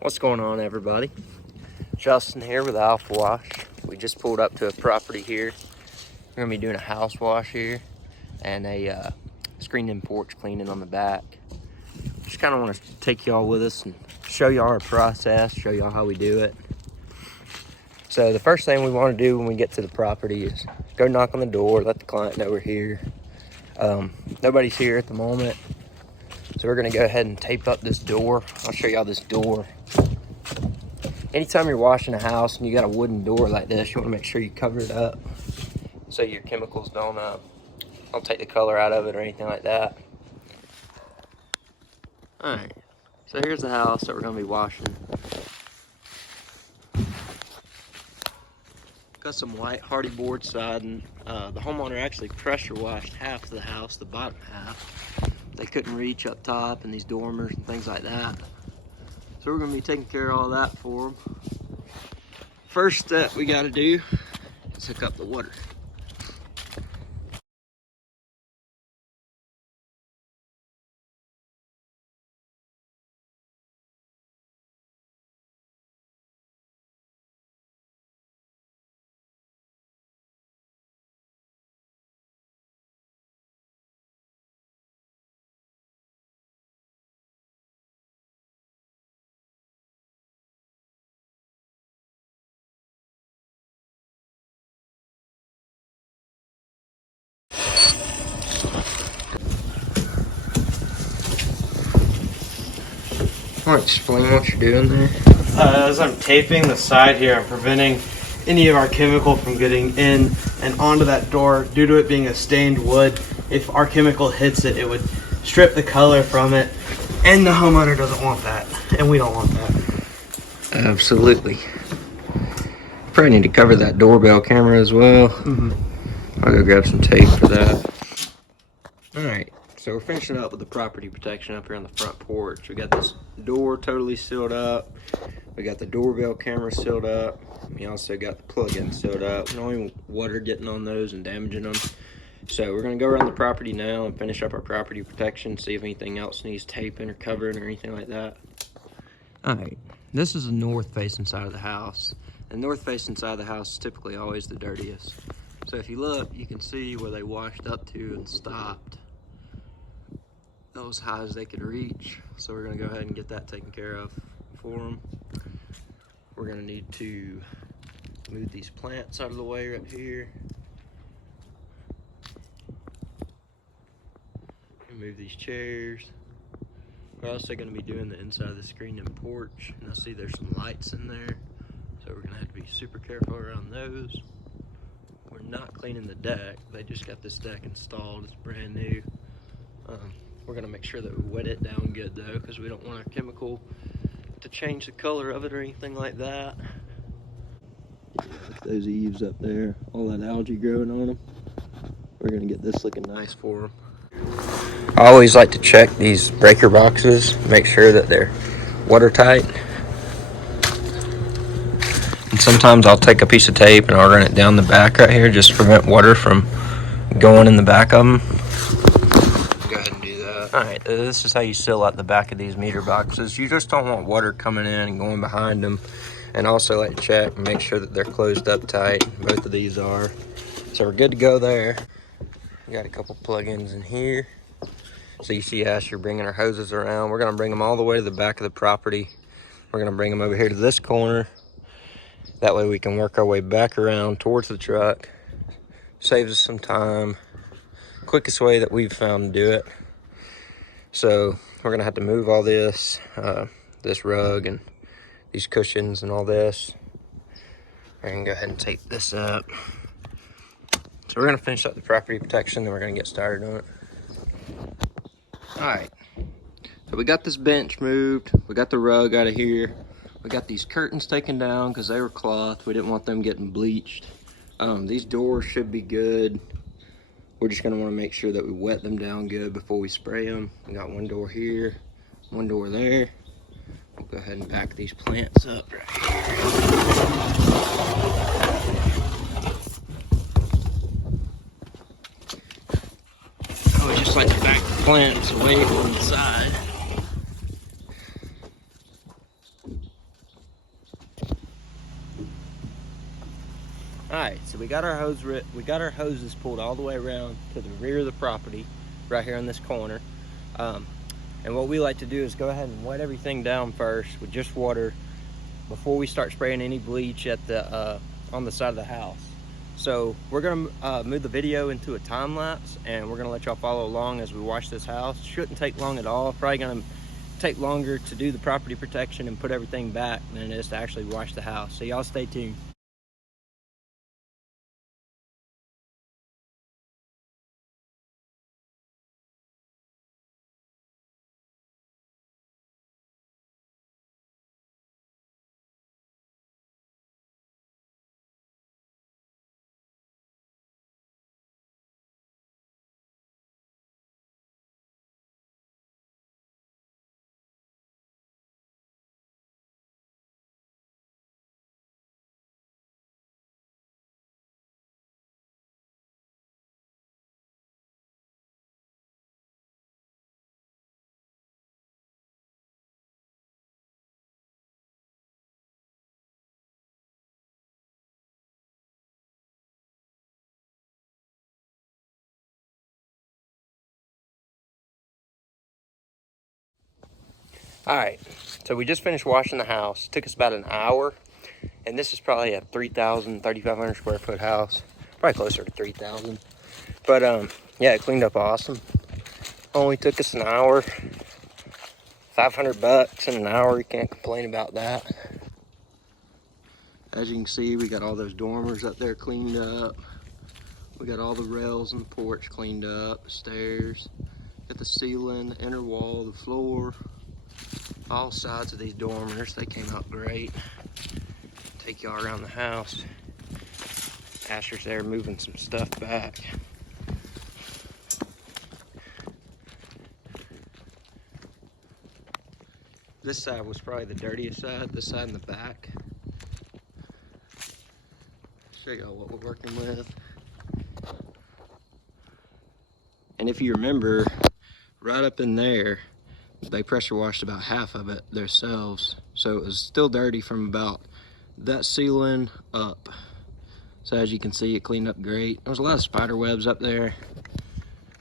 What's going on, everybody? Justin here with Alphawash. We just pulled up to a property here. We're gonna be doing a house wash here and a screened-in porch cleaning on the back. Just kind of want to take y'all with us and show y'all our process, show y'all how we do it. So the first thing we want to do when we get to the property is go knock on the door, let the client know we're here. Nobody's here at the moment, so we're gonna go ahead and tape up this door. I'll show y'all this door. Anytime you're washing a house and you got a wooden door like this, you want to make sure you cover it up so your chemicals don't take the color out of it or anything like that. Alright, so here's the house that we're going to be washing. Got some white hardy board siding. The homeowner actually pressure washed half of the house, the bottom half. They couldn't reach up top and these dormers and things like that. So we're going to be taking care of all that for them. First step we got to do is hook up the water. Want to explain what you're doing there? As I'm taping the side here, I'm preventing any of our chemical from getting in and onto that door. Due to it being a stained wood, if our chemical hits it, it would strip the color from it, and the homeowner doesn't want that, and we don't want that. Absolutely. Probably need to cover that doorbell camera as well. I'll go grab some tape for that. Alright, so we're finishing up with the property protection up here on the front porch. We got this door totally sealed up. We got the doorbell camera sealed up. We also got the plug-in sealed up. No any water getting on those and damaging them. So we're going to go around the property now and finish up our property protection, see if anything else needs taping or covering or anything like that. Alright, this is the north-facing side of the house. The north-facing side of the house is typically always the dirtiest. So if you look, you can see where they washed up to and stopped. That was as high as they could reach. So we're going to go ahead and get that taken care of for them. We're going to need to move these plants out of the way right here. And move these chairs. We're also going to be doing the inside of the screen and porch. And I see there's some lights in there. So we're going to have to be super careful around those. We're not cleaning the deck. They just got this deck installed. It's brand new. We're going to make sure that we wet it down good though, because we don't want our chemical to change the color of it or anything like that. Look, those eaves up there, all that algae growing on them. We're going to get this looking nice for them. I always like to check these breaker boxes, make sure that they're watertight. And sometimes I'll take a piece of tape and I'll run it down the back right here just to prevent water from going in the back of them. Go ahead and do that. Alright, this is how you seal out the back of these meter boxes. You just don't want water coming in and going behind them. And also like to check and make sure that they're closed up tight. Both of these are. So we're good to go there. We got a couple plug-ins in here. So you see Asher bringing our hoses around. We're going to bring them all the way to the back of the property. We're going to bring them over here to this corner. That way we can work our way back around towards the truck. Saves us some time. Quickest way that we've found to do it. So we're going to have to move all this, this rug and these cushions and all this. And go ahead and tape this up. So we're going to finish up the property protection, then we're going to get started on it. Alright, so we got this bench moved, we got the rug out of here, we got these curtains taken down because they were cloth, we didn't want them getting bleached. These doors should be good. We're just going to want to make sure that we wet them down good before we spray them. We got one door here, one door there. We'll go ahead and back these plants up right here. I would just like to back the plants away from the side. All right, so we got our hoses pulled all the way around to the rear of the property, right here on this corner. And what we like to do is go ahead and wet everything down first with just water before we start spraying any bleach at the on the side of the house. So we're gonna move the video into a time lapse, and we're gonna let y'all follow along as we wash this house. Shouldn't take long at all. Probably gonna take longer to do the property protection and put everything back than it is to actually wash the house. So y'all stay tuned. All right, so we just finished washing the house. It took us about an hour, and this is probably a 3,500 square foot house, probably closer to 3,000. But yeah, it cleaned up awesome. Only took us an hour, $500 in an hour. You can't complain about that. As you can see, we got all those dormers up there cleaned up. We got all the rails in the porch cleaned up, the stairs, got the ceiling, the inner wall, the floor. All sides of these dormers, they came out great. Take y'all around the house. Asher's there moving some stuff back. This side was probably the dirtiest side, this side in the back. Show y'all what we're working with. And if you remember, right up in there, they pressure washed about half of it themselves. So it was still dirty from about that ceiling up. So as you can see, it cleaned up great. There was a lot of spider webs up there.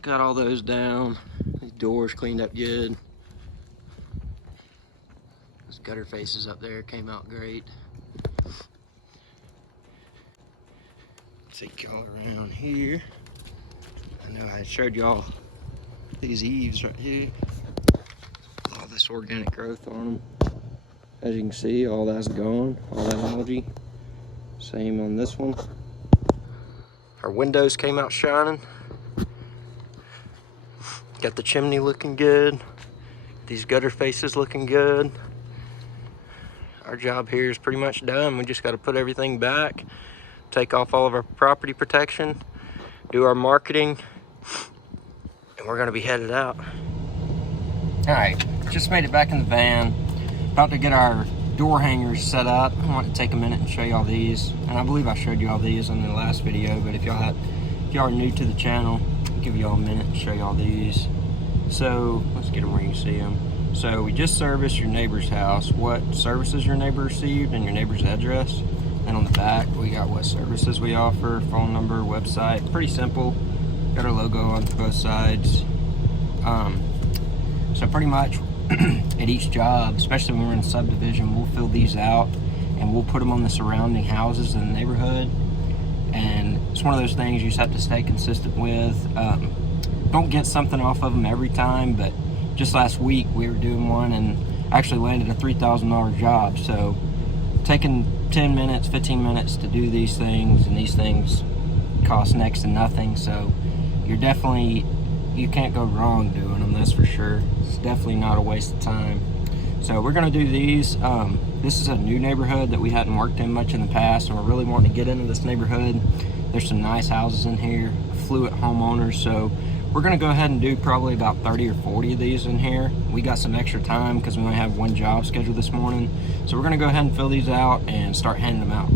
Got all those down. These doors cleaned up good. Those gutter faces up there came out great. Take y'all around here. I know I showed y'all these eaves right here. All this organic growth on them. As you can see, all that's gone, all that algae. Same on this one. Our windows came out shining. Got the chimney looking good. These gutter faces looking good. Our job here is pretty much done. We just got to put everything back, take off all of our property protection, do our marketing, and we're gonna be headed out. All right, just made it back in the van. About to get our door hangers set up. I want to take a minute and show y'all these. And I believe I showed you all these in the last video, but if y'all are new to the channel, I'll give y'all a minute to show y'all these. So let's get them where you see them. So we just serviced your neighbor's house, what services your neighbor received, and your neighbor's address. And on the back, we got what services we offer, phone number, website. Pretty simple. Got our logo on both sides. So pretty much at each job, especially when we're in a subdivision, we'll fill these out and we'll put them on the surrounding houses in the neighborhood. And it's one of those things you just have to stay consistent with. Don't get something off of them every time, but just last week we were doing one and actually landed a $3,000 job. So taking 10 minutes, 15 minutes to do these things, and these things cost next to nothing. So you can't go wrong doing them, that's for sure. It's definitely not a waste of time. So we're gonna do these. This is a new neighborhood that we hadn't worked in much in the past, and we're really wanting to get into this neighborhood. There's some nice houses in here, affluent homeowners, so we're gonna go ahead and do probably about 30 or 40 of these in here. We got some extra time because we only have one job scheduled this morning. So we're gonna go ahead and fill these out and start handing them out.